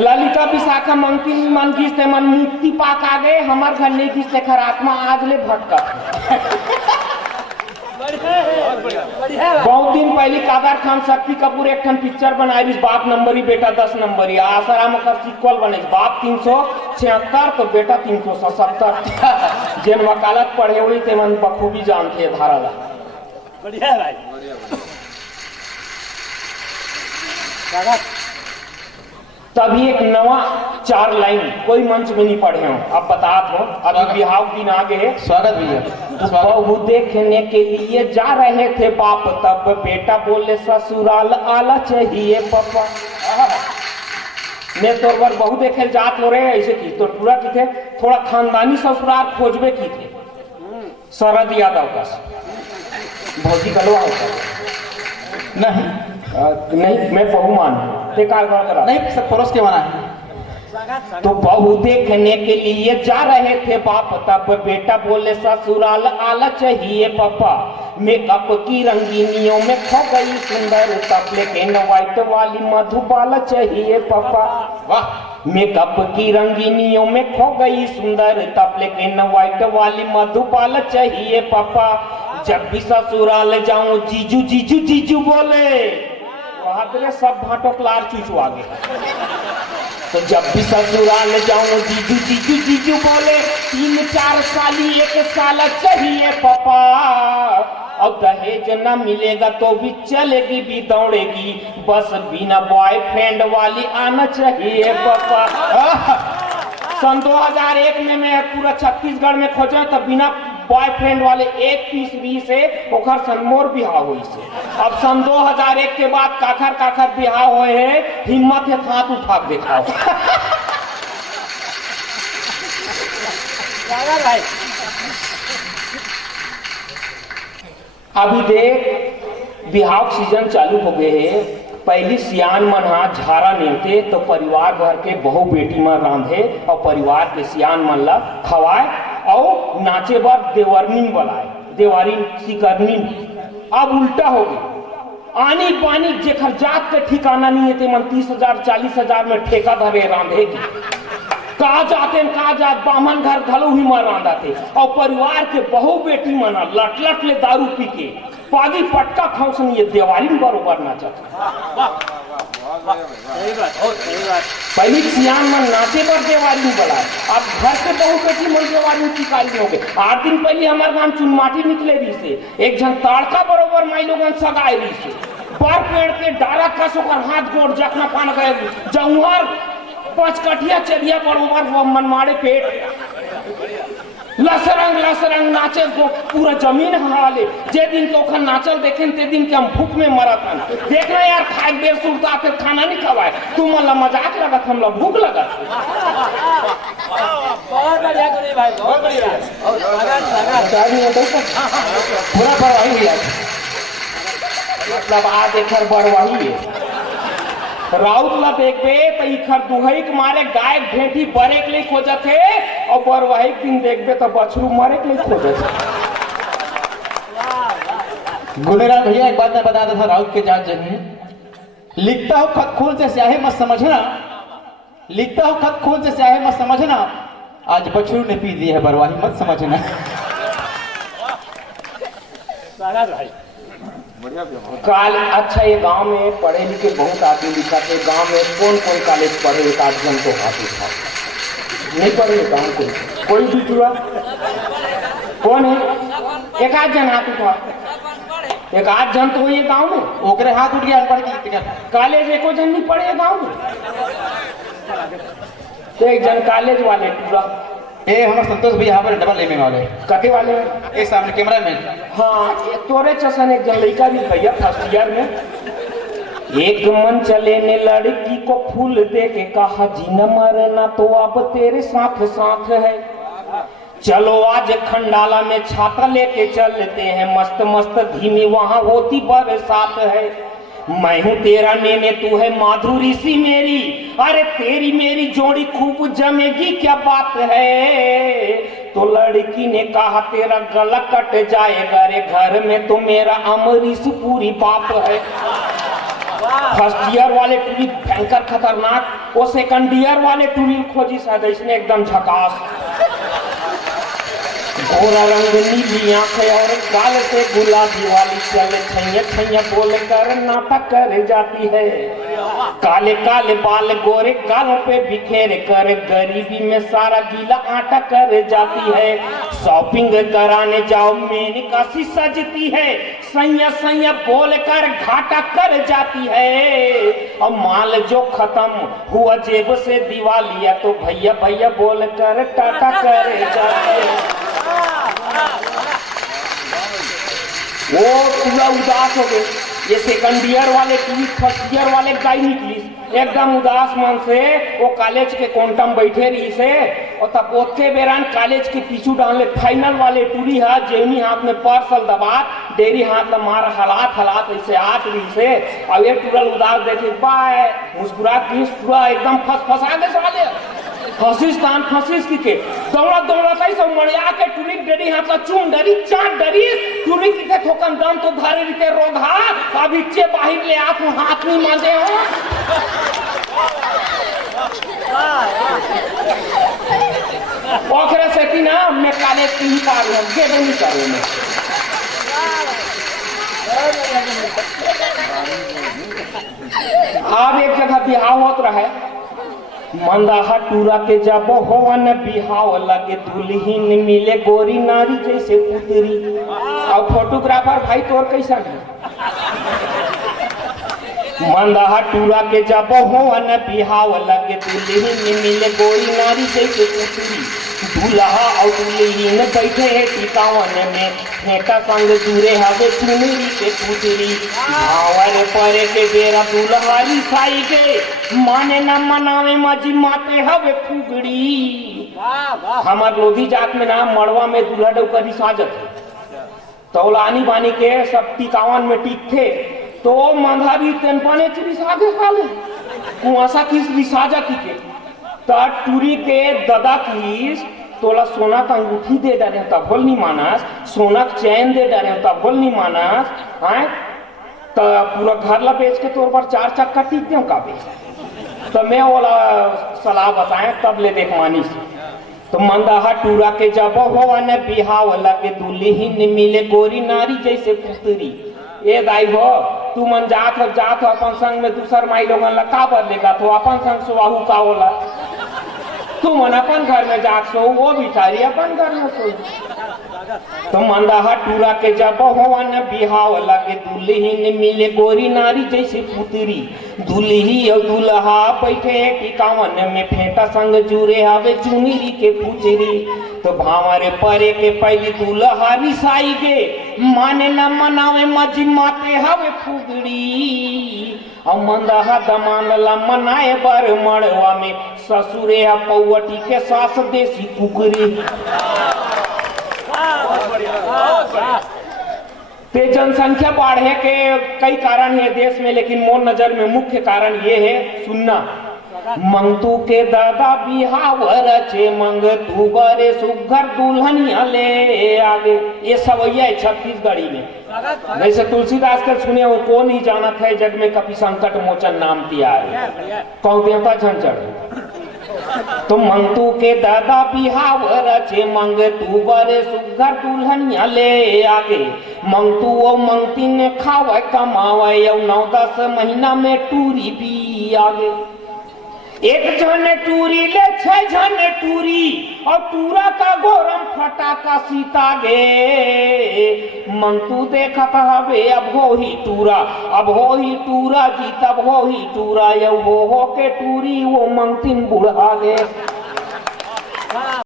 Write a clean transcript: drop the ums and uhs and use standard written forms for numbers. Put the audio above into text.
Lalita Vishakha monkey मन घिसते मन मुक्ति पाक आ गए हमार घर नहीं घिसते खर आत्मा आज ले भटका। बहुत दिन पहले कादर खान शक्ति कपूर एक ठन पिक्चर बनाई बाप नंबरी बेटा 10 नंबरी आसाराम का सीक्वल बने बाप 376 तो बेटा 377 जिन वकालत पढ़े हुई थे मन बखूबी जानते हैं धारा ला। बढ़िया भाई तभी एक नवा 4 लाइन कोई मंच में नहीं पढ़े हो अब बता दो अभी बिहाव दिन आ गए। स्वागत भैया। बहू देखने के लिए जा रहे थे बाप तब बेटा बोले ससुराल आला चाहिए पापा। मैं तो बार बहू देखे जात हो रहे ऐसे की तो पूरा की थे थोड़ा खानदानी ससुराल खोजबे की थे शरद यादव का भौजी कलवा होता नहीं मैं बहू मान नहीं सब परोस के माना है। तो बहू देखने के लिए जा रहे थे बाप तब बेटा बोले ससुराल आला चाहिए पापा। मेकअप की रंगीनियों में खो गई सुंदर तब लेकिन व्हाइट वाली मधुबाला चाहिए पापा। वाह मेकअप की रंगीनियों में खो गई सुंदर तब लेकिन व्हाइट वाली मधुबाला चाहिए पापा। जब भी ससुराल जाऊं जीजू जीजू जीजू बोले बहादुर सब भाटो क्लार चूचू आगे। तो जब भी ससुराल जाऊं जीजू जीजू जीजू बोले 3-4 साली 1 साल चाहिए पापा। और दहेज न मिलेगा तो भी चलेगी भी दौड़ेगी बस बिना बॉयफ्रेंड वाली आना चाहिए पापा। सन 2001 में मैं पूरा छत्तीसगढ़ में खोजा तब बिना बॉयफ्रेंड वाले 1 पीस भी से ओखर सनमोर बिहार हुई से। अब सन 2001 के बाद काखर काखर बिहार हुए है हिम्मत है हाथ उठा दिखाओ। अभी देख बिहाव सीजन चालू हो गए है। पहली सियान मन हाथ झारा निकते तो परिवार भर के बहु बेटी मन रांधे और परिवार के सियान मन ला खवाए और नाचे बर देवरनी बुलाए देवारी सिकरनी। अब उल्टा हो गई आनी पानी जेखर जात के ठिकाना नहीं है ते मन 30,000 40,000 में ठेका धरे रांधे की कहा जाते कहा जात बामन घर घलो ही मार रांधा थे। और परिवार के बहु बेटी मना लट लट ले दारू पी के पागी पटका खाऊसन ये देवारी में बरोबर नाचत। पहली सियान मन नाचे पर देवारी में बुलाए अब घर के बहु बेटी मन देवारी में शिकारी हो गए। 8 दिन पहले हमारे गांव चुनमाटी निकले रही से एक जन ताड़का बरोबर माई लोगन सगाए रही से पर पेड़ के डारा कस होकर हाथ गोड़ जखना पान गए जमुहर 5 कठिया चलिया बरोबर मनमाड़े पेट लसरंग नाचे को पूरा जमीन हाले जे दिन तो ओखन नाचल देखें ते दिन के हम भूख में मरत हन। देखना यार खाए देर सुरता के खाना नहीं खवाए तुम ला मजाक लगत हम ला भूख लगत। बहुत बढ़िया गुनी भाई बहुत बढ़िया पूरा बरवाही है मतलब आज एकर बरवाही है राउत ला देखबे तो इखर दुहई के मारे गाय भेंटी बरे के लिए खोजत है और बरवाही दिन देखबे तो बछरू मरे के लिए खोजत है। गुनेराम भैया एक बात मैं बता देता था राउत के जात जमीन लिखता हूँ खत खून से स्याही मत समझना लिखता हूँ खत खून से स्याही मत समझना आज बछरू ने पी दी है बरवाही मत समझना। काल अच्छा ये गांव में पढ़े लिखे बहुत आदमी लिखा थे गांव में कौन कौन कॉलेज पढ़े एक आध जन तो हाथ उठा नहीं पढ़े गांव कोई भी जुआ कौन है एक आध जन हाथ उठा एक आध जन तो ये गांव में ओकरे हाथ उठ गया अनपढ़ कॉलेज एको जन नहीं पढ़े गांव में तो एक जन कॉलेज वाले पूरा ए हमारे संतोष भैया यहाँ पर डबल एमए वाले कटे वाले एक सामने कैमरा मैन हाँ तोरे चसन एक जन लड़का भी भैया फर्स्ट ईयर में एक मन चले ने लड़की को फूल दे के कहा जी न मरना तो अब तेरे साथ साथ है चलो आज खंडाला में छाता लेके चलते हैं मस्त मस्त धीमी वहां होती बरसात है मैं हूँ तेरा नेने तू है माधुरी सी मेरी अरे तेरी मेरी जोड़ी खूब जमेगी क्या बात है। तो लड़की ने कहा तेरा गला कट जाएगा रे घर में तो मेरा अमरीश पूरी बात है। फर्स्ट ईयर वाले टूरी भयंकर खतरनाक, वो सेकंड ईयर वाले टूरी खोजी शायद इसने एकदम झकास। गोरा रंग नीली आंखें और गाल से गुलाबी वाली चले छैया छैया बोल कर नाटक कर जाती है। काले काले बाल गोरे गालों पे बिखेर कर गरीबी में सारा गीला आटा कर जाती है। शॉपिंग कराने जाओ मेनका सी सजती है, सैया सैया बोल कर घाटा कर जाती है। और माल जो खत्म हुआ जेब से दिवालिया तो भैया भैया बोल कर टाटा कर जाती है। वो पूरा उदास हो गए। ये सेकंड ईयर वाले की फर्स्ट ईयर वाले गाय निकली एकदम उदास मन से। वो कॉलेज के कोंटम बैठे रही से और तब ओके बेरान कॉलेज के पीछू डालने फाइनल वाले टूरी है जेनी हाथ में पर्सल दबा डेरी हाथ में मार हलात हलात ऐसे आत रही से। और ये टूरल उदास देखे बाय मुस्कुरात पूरा एकदम फंसा गए साले फंसिस्तान फंसिस के दौड़ा दौड़ा सही सब मरिया के टूरी डरी हाथ चूम डरी चाट डरी टूरी की ठोकन दम तो धारे रीते रोधा अभी चे बाहर ले आत हाथ नहीं मांगे हो। ओखरे से कि ना मैं काले की ही पार हूं गे नहीं करूं मैं। अब एक जगह बिहाव होत रहा है मंदाहा टूरा के जब होवन बिहाव लगे दुल्हीन मिले गोरी नारी जैसे पुतरी। और फोटोग्राफर भाई तोर कैसा है मंदाहा टूरा के जब होवन बिहाव लगे दुल्हीन मिले गोरी नारी जैसे पुतरी। दूल्हा और दुल्हीन बैठे है टिकावन में फेंटा संग दूरे हवे चुनरी के पुतरी। भावर परे के बेरा दूल्हा रिसाई गे माने न मनावे मजी माते हवे फुगड़ी। हमार लोधी जात में नाम मड़वा में दूल्हा डौका रिसाजत है तौलानी बानी के सब टिकावन में टिक थे तो मंधारी तेनपाने रिसागे खाले कुआसा किस रिसाजा की के टूरी के ददा की तोला सोना का अंगूठी दे डरे तब बोल नहीं मानस, सोना का चैन दे डरे तब बोल नहीं मानस। हाँ तो पूरा घर ला बेच के तोर पर 4 चक्का टिक दे काबे तो मैं वाला सलाह बताएं तब ले देख मानी। तो मंदाहा टूरा के जब होवन बिहाव लगे दुल्हीन मिले गोरी नारी जैसे पुतरी। ए दाई हो तू मन जात हो अपन संग में दूसर माई लोगन ला का बदलेगा तो अपन संग सुवाहू का होला। तू मन अपन घर में जात सो वो बिचारी अपन घर में सो। तो मंदाहा टूरा के जब होवन बिहाव लगे दुल्हीन मिले गोरी नारी जैसे पुतरी। दुल्ही और दूल्हा बैठे टिकावन में फेंटा संग जुरे हवे चुनरी के पुचरी। तो भावरे परे के पहली दूल्हा रिसाई गे माने न मनावे मजी माते हवे फुगड़ी। और मंदाहा दमान ला मनाए बर मड़वा में ससुरे पौवटी के सास देसी कुकरी। ते जनसंख्या बढ़े के कई कारण है देश में लेकिन मोर नजर में मुख्य कारण ये है सुनना। मंगतू के दादा बिहाव रचे मंग तू बरे सुघर दुल्हनिया ले आगे। ये सब है छत्तीसगढ़ी में। वैसे तुलसीदास कर सुने वो कौन नहीं जाना था जग में कपि संकट मोचन नाम दिया कौ देवता झंझड़। तो मंगतू के दादा बिहाव रचे मंग तू बरे सुघर दुल्हनिया ले आगे। मंगतू वो मंगती ने खावे कमावे 9-10 महीना में टूरी भी आगे। एक जन टूरी ले 6 जन टूरी और टूरा का गोरम फटाका सीता गे। मंगतू देखत हवे अब हो ही टूरा जी तब हो ही टूरा यौ हो के टूरी वो मंगतीन बुढ़ा गे।